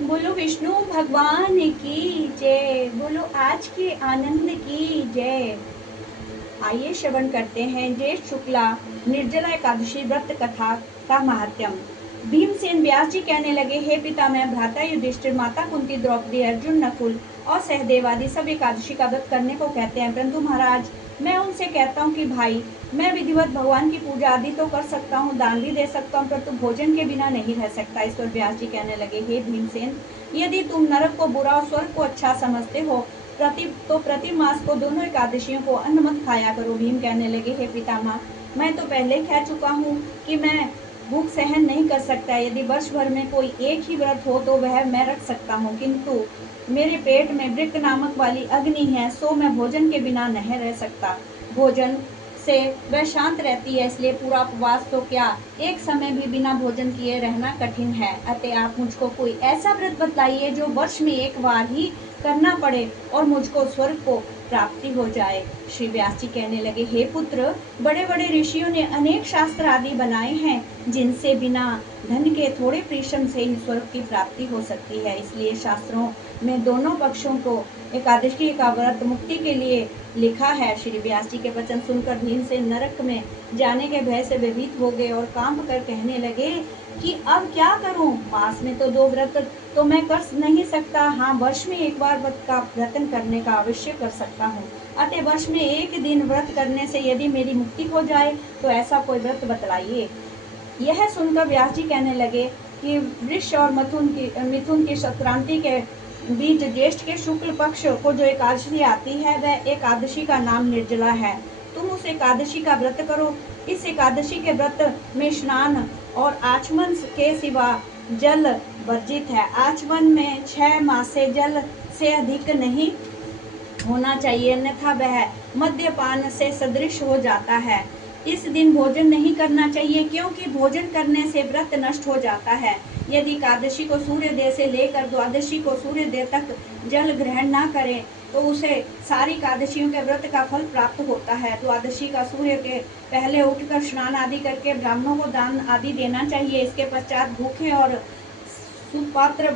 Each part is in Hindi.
बोलो विष्णु भगवान की जय। बोलो आज के आनंद की जय। आइए श्रवण करते हैं ज्येष्ठ शुक्ला निर्जला एकादशी व्रत कथा का महात्म्य। भीमसेन व्यास जी कहने लगे, हे पितामह भ्राता युधिष्ठिर, माता कुंती, द्रौपदी, अर्जुन, नकुल और सहदेव आदि सब एकादशी का व्रत करने को कहते हैं, परंतु महाराज मैं उनसे कहता हूँ कि भाई मैं विधिवत भगवान की पूजा आदि तो कर सकता हूँ, दान भी दे सकता हूँ, परंतु भोजन के बिना नहीं रह सकता। इस पर व्यास जी कहने लगे, हे भीमसेन, यदि तुम नरक को बुरा और स्वर्ग को अच्छा समझते हो प्रति मास को दोनों एकादशियों को अन्न मत खाया करो। भीम कहने लगे, हे पितामह, मैं तो पहले कह चुका हूँ कि मैं भूख सहन नहीं कर सकता। यदि वर्ष भर में कोई एक ही व्रत हो तो वह मैं रख सकता हूँ, किंतु मेरे पेट में वृक्क नामक वाली अग्नि है, सो मैं भोजन के बिना नहीं रह सकता। भोजन से वह शांत रहती है, इसलिए पूरा उपवास तो क्या, एक समय भी बिना भोजन किए रहना कठिन है। अतः आप मुझको कोई ऐसा व्रत बतलाइए जो वर्ष में एक बार ही करना पड़े और मुझको स्वर्ग को प्राप्ति हो जाए। श्री व्यास जी कहने लगे, हे पुत्र, बड़े बड़े ऋषियों ने अनेक शास्त्र आदि बनाए हैं, जिनसे बिना धन के थोड़े परिश्रम से ही स्वर्ग की प्राप्ति हो सकती है। इसलिए शास्त्रों में दोनों पक्षों को एकादशी का व्रत मुक्ति के लिए लिखा है। श्री व्यास जी के वचन सुनकर भीम से नरक में जाने के भय से भयभीत हो गए और कांप कर कहने लगे कि अब क्या करूं? मास में तो 2 व्रत तो मैं कर नहीं सकता, हाँ वर्ष में एक बार व्रत का व्रतन करने का अवश्य कर सकता हूँ। अतः वर्ष में एक दिन व्रत करने से यदि मेरी मुक्ति हो जाए तो ऐसा कोई व्रत बतलाइए। यह सुनकर व्यास जी कहने लगे कि वृष और मिथुन की संक्रांति के बीच ज्येष्ठ के शुक्ल पक्ष को जो एकादशी आती है वह एकादशी का नाम निर्जला है। तुम उस एकादशी का व्रत करो। इस एकादशी के व्रत में स्नान और आचमन के सिवा जल वर्जित है। आचमन में 6 मासे जल से अधिक नहीं होना चाहिए, अन्यथा वह मद्यपान से सदृश हो जाता है। इस दिन भोजन नहीं करना चाहिए, क्योंकि भोजन करने से व्रत नष्ट हो जाता है। यदि एकादशी को सूर्योदय से लेकर द्वादशी को सूर्योदय तक जल ग्रहण न करे तो उसे सारी एकादशियों के व्रत का फल प्राप्त होता है। द्वादशी का सूर्य के पहले उठकर स्नान आदि करके ब्राह्मणों को दान आदि देना चाहिए। इसके पश्चात भूखे और सुपात्र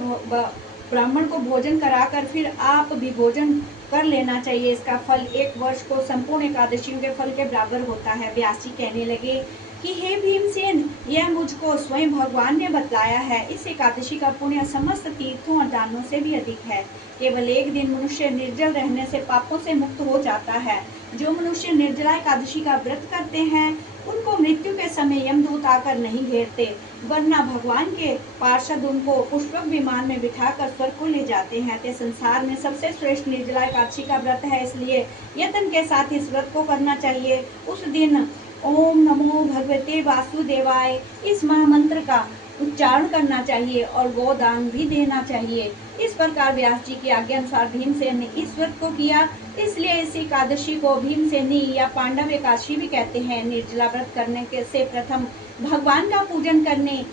ब्राह्मण को भोजन कराकर फिर आप भी भोजन कर लेना चाहिए। इसका फल 1 वर्ष को संपूर्ण एकादशियों के फल के बराबर होता है। व्यास जी कहने लगे कि हे भीमसेन, यह मुझको स्वयं भगवान ने बतलाया है। इस एकादशी का पुण्य समस्त तीर्थों और दानों से भी अधिक है। केवल एक दिन मनुष्य निर्जल रहने से पापों से मुक्त हो जाता है। जो मनुष्य निर्जला एकादशी का व्रत करते हैं उनको मृत्यु के समय यमदूत आकर नहीं घेरते, वरना भगवान के पार्षद उनको पुष्पक विमान में बिठाकर स्वर्ग को ले जाते हैं। ते संसार में सबसे श्रेष्ठ निर्जला एकादशी का व्रत है, इसलिए यत्न के साथ इस व्रत को करना चाहिए। उस दिन ओम नमो भगवते वासुदेवाय इस महामंत्र का उच्चारण करना चाहिए और गोदान भी देना चाहिए। इस प्रकार व्यास जी की आज्ञा अनुसार भीमसेन ने इस व्रत को किया, इसलिए इस एकादशी को भीमसेनी या पांडव एकादशी भी कहते हैं। निर्जला व्रत करने के से प्रथम भगवान का पूजन करने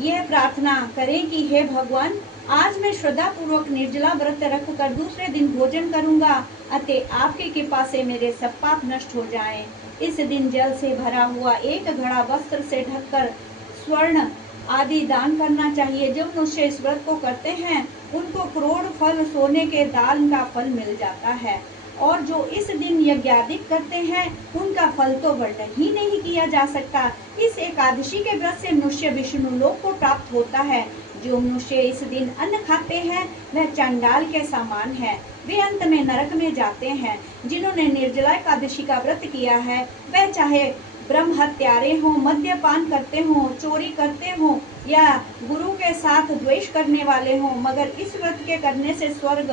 यह प्रार्थना करें कि हे भगवान, आज मैं श्रद्धा पूर्वक निर्जला व्रत रख कर दूसरे दिन भोजन करूंगा, अतः आपकी कृपा से मेरे सब पाप नष्ट हो जाएं। इस दिन जल से भरा हुआ एक घड़ा वस्त्र से ढककर स्वर्ण आदि दान करना चाहिए। जो मनुष्य इस व्रत को करते हैं उनको करोड़ फल सोने के दान का फल मिल जाता है, और जो इस दिन यज्ञादिक करते हैं उनका फल तो वर्णन ही नहीं किया जा सकता। इस एकादशी के व्रत से मनुष्य विष्णु लोक को प्राप्त होता है। जो मनुष्य इस दिन अन्न खाते हैं वह चंडाल के समान है, वे अंत में नरक में जाते हैं। जिन्होंने निर्जला एकादशी का व्रत किया है वह चाहे ब्रह्म हत्यारे हों, मद्यपान करते हों, चोरी करते हों या गुरु के साथ द्वेष करने वाले हों, मगर इस व्रत के करने से स्वर्ग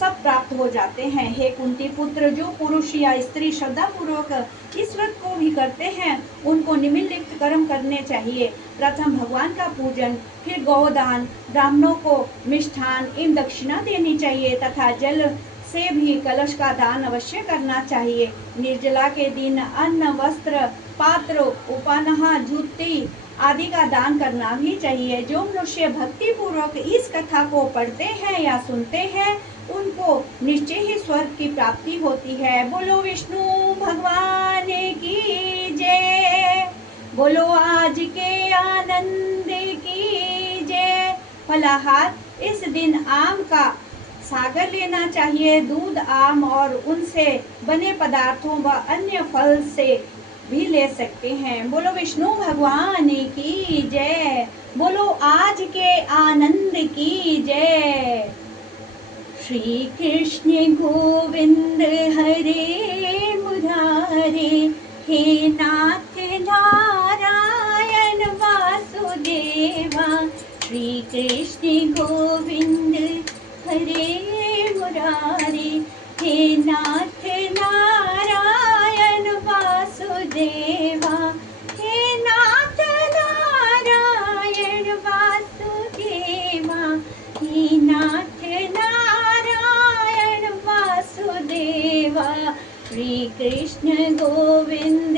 सब प्राप्त हो जाते हैं। हे कुंती पुत्र, जो पुरुष या स्त्री श्रद्धा पूर्वक इस व्रत को भी करते हैं उनको निम्नलिखित कर्म करने चाहिए। प्रथम भगवान का पूजन, फिर गौदान, ब्राह्मणों को मिष्ठान एवं दक्षिणा देनी चाहिए तथा जल से भी कलश का दान अवश्य करना चाहिए। निर्जला के दिन अन्न, वस्त्र, पात्र, उपानहा, जूती आदि का दान करना भी चाहिए। जो मनुष्य भक्ति पूर्वक इस कथा को पढ़ते हैं या सुनते हैं उनको निश्चय ही स्वर्ग की प्राप्ति होती है। बोलो विष्णु भगवान की जय। बोलो आज के आनंद की जय। फलाहार इस दिन आम का सागर लेना चाहिए। दूध, आम और उनसे बने पदार्थों व अन्य फल से भी ले सकते हैं। बोलो विष्णु भगवान की जय। बोलो आज के आनंद की जय। श्री कृष्ण गोविंद हरे मुरारे, हे नाथ नारायण वासुदेवा। श्री कृष्ण गोविंद हरे मुरारे, हे नाथ नारायण वासुदेवा। हे नाथ नारायण वासुदेवा, हे नाथ नारायण वासुदेवा। श्री कृष्ण गोविंद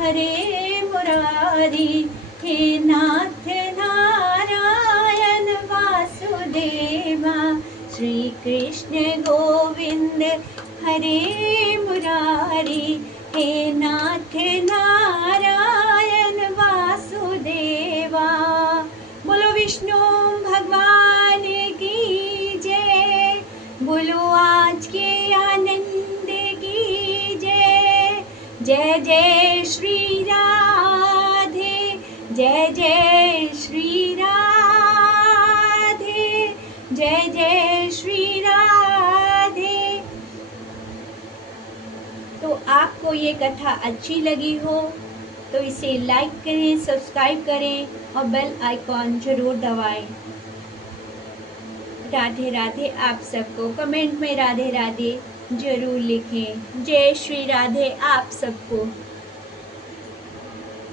हरे मुरारी, हे नाथ नारायण वासुदेवा। श्री कृष्ण गोविंद हरे मुरारी, हे नाथ नारायण वासुदेवा। बोलो विष्णु भगवान की जय। बोलो आज के आनंद की जय। जय जय श्री राधे, जय जय श्री राधे, जय जय श्री राधे। तो आपको ये कथा अच्छी लगी हो तो इसे लाइक करें, सब्सक्राइब करें और बेल आइकॉन जरूर दबाएं। राधे राधे आप सबको। कमेंट में राधे राधे जरूर लिखें। जय श्री राधे आप सबको।